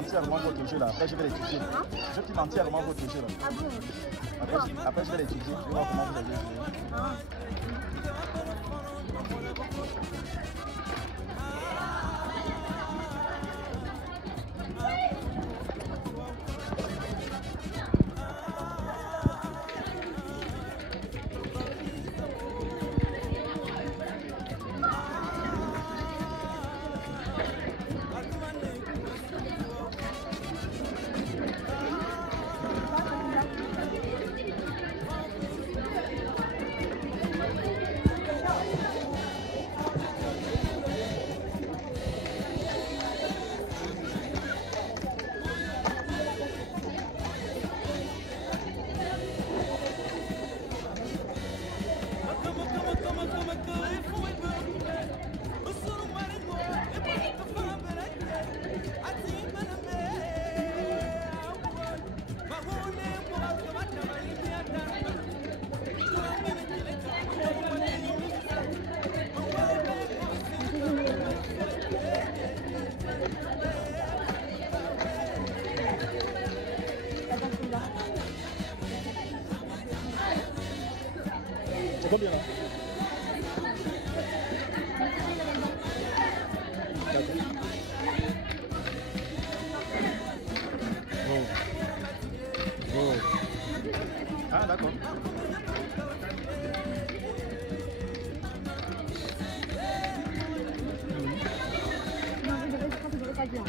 entièrement votre jeu là. Après, je vais l'étudier. Je filme entièrement votre jeu là. Ah bon? Après, je vais l'étudier. Je vais voir comment vous allez jouer. Ah. C'est combien là? Ah d'accord. Non, vous devez pas dire.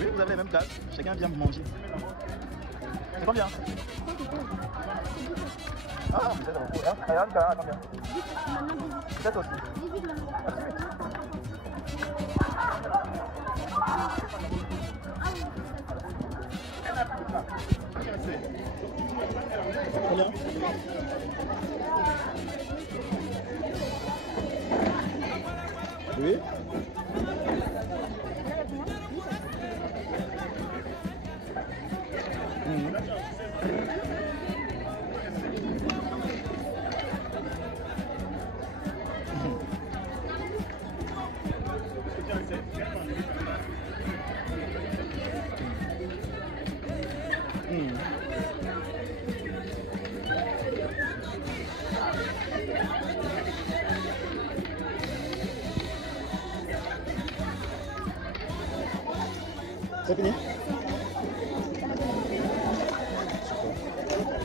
Oui, vous avez les mêmes dates. Chacun vient vous manger. C'est combien? Ah, vous êtes en cours. Regarde, combien? 7 aussi. 18 là. Combien? Oui. C'est fini?